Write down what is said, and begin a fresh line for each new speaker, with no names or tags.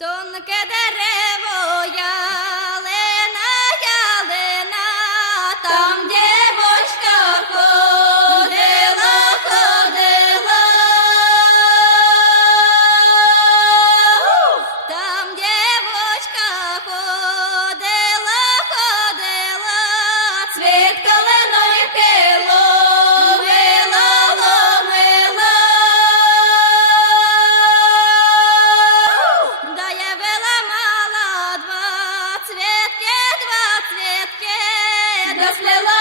Don't get a Let's live.